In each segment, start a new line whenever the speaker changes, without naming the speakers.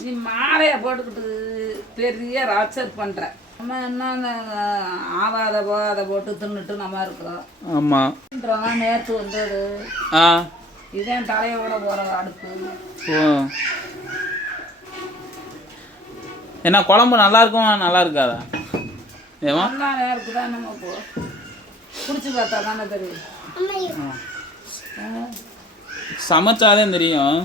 நீ மாலையை போட்டுக்கிட்டு பெரிய ராட்சர் பண்ணுற நம்ம என்ன ஆவாத போகாத போட்டு தின்னுட்டு நம்ம இருக்கிறோம்.
ஆமாம்
நேற்று வந்தது.
ஆ.
இதே தலையோட போகிற அடுப்பு.
ஓ. என்ன குழம்பு நல்லா இருக்குமா நல்லா இருக்காதா? ஏமா
நல்லா நேருக்கு தான் நம்ம போ. குடிச்சு பார்த்தா தானே தெரியும். ஆ.
சமைச்சாதே தெரியும்.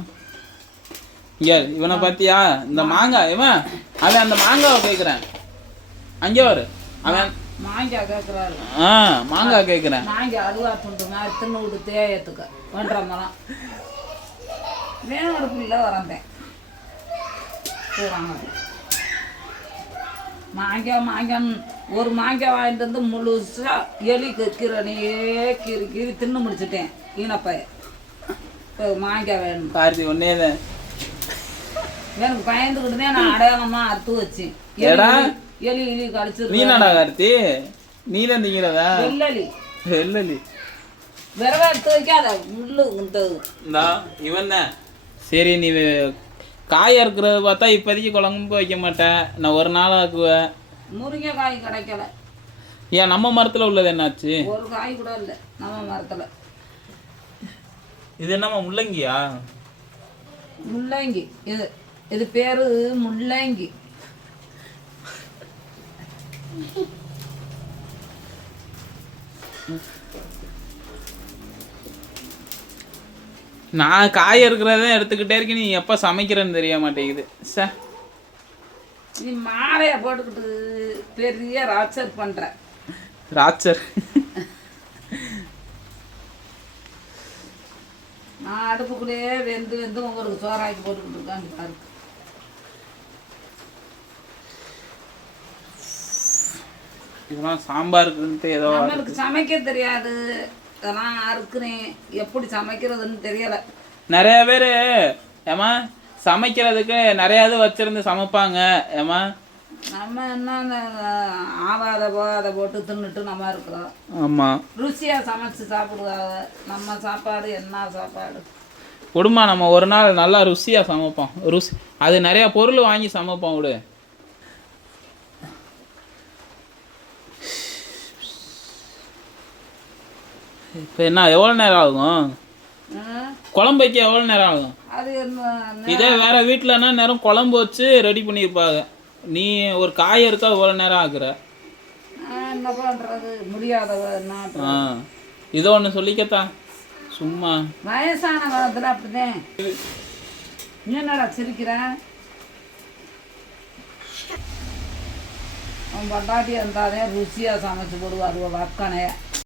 இங்க இவனை பார்த்தியா இந்த மாங்காய் இவன் அவன் அந்த மாங்காவை கேட்குறேன் அங்கே வரு அவன்
மாங்காய் கேட்குறாரு
ஆ மாங்காய் கேட்குறேன்
மாங்காய் அல்வா துண்டு மாதிரி தின்னு விட்டு தேயத்துக்கு. ஒன்றரை வேணும் அடுப்புல வரந்தேன். போகிறாங்க மாங்காய் மாங்காய் ஒரு மாங்காய் வாங்கிட்டு வந்து முழுசா எலி கீரனையே கீறி கீறி தின்னு முடிச்சிட்டேன். ஈனப்பைய மாங்காய் வேணும்.
கார்த்தி ஒன்னே தான்
எனக்கு பயந்துக்கிட்டு தான் நான் அடையாளமாக அறுத்து வச்சேன்.
ஏடா?
எலி எலி கடிச்சிரு
நீ என்னடா கார்த்தி? நீலம் திங்கிறதா
வெள்ளலி.
வெள்ளலி.
விரவ எடுத்து வைக்காத முள்ளு இந்த
இந்தா இவன் தான் சரி நீ காய் அறுக்கிறது பார்த்தா இப்போதைக்கு குழம்பு வைக்க மாட்டேன். நான் ஒரு நாள் ஆக்குவேன்.
முருங்கைக்காய் கிடைக்கல.
ஏன் நம்ம மரத்தில் உள்ளது என்னாச்சு?
ஒரு காய் கூட இல்லை நம்ம மரத்தில்.
இது என்னம்மா முள்ளங்கியா?
முள்ளங்கி இது. இது பேரு முள்ளங்கி.
நான் காய் இருக்கிறத எடுத்துக்கிட்டே இருக்கேன். நீ எப்போ சமைக்கிறேன்னு தெரிய மாட்டேங்குது. சே.
நீ மாலையை போட்டுக்கிட்டு பெரிய ராட்சர் பண்ற
ராச்சர்
நான் அடுப்புக்குள்ளேயே வெந்து வெந்து உங்களுக்கு சோறாக்கி போட்டுக்கிட்டு இருக்கான்னு பாரு.
இதெல்லாம் சாம்பாருக்குன்ட்டு ஏதோ
நம்மளுக்கு சமைக்க தெரியாது. இதெல்லாம் அறுக்குறேன் எப்படி சமைக்கிறதுன்னு தெரியல.
நிறைய பேர் ஏமா சமைக்கிறதுக்கு நிறைய இது வச்சிருந்து சமைப்பாங்க. ஏமா
நம்ம என்ன ஆவாத போகாத போட்டு தின்னுட்டு நம்ம இருக்கிறோம்.
ஆமாம்
ருசியா சமைச்சு சாப்பிடுவாங்க. நம்ம சாப்பாடு என்ன சாப்பாடு?
குடும்பம் நம்ம ஒரு நாள் நல்லா ருசியாக சமைப்போம். ருசி அது நிறைய பொருள் வாங்கி சமைப்போம் விடு. இப்போ என்ன எவ்வளோ நேரம் ஆகும்? குழம்பு வைக்க எவ்வளோ நேரம் ஆகும்?
அது என்ன
இதே வேற வீட்டிலனா நேரம் குழம்பு வச்சு ரெடி பண்ணியிருப்பாங்க நீ ஒரு காய் இருக்கா இவ்வளோ நேரம் ஆகுற?
என்ன என்ன
ஆ இதோ ஒன்று சொல்லிக்கத்தா. சும்மா.
வயசான காலத்துல அப்படிதான் நீ என்னடா சிரிக்கிற? அவன் பட்டாட்டி இருந்தாலே ருசியா சமைச்சு போடுவாரு வக்கனைய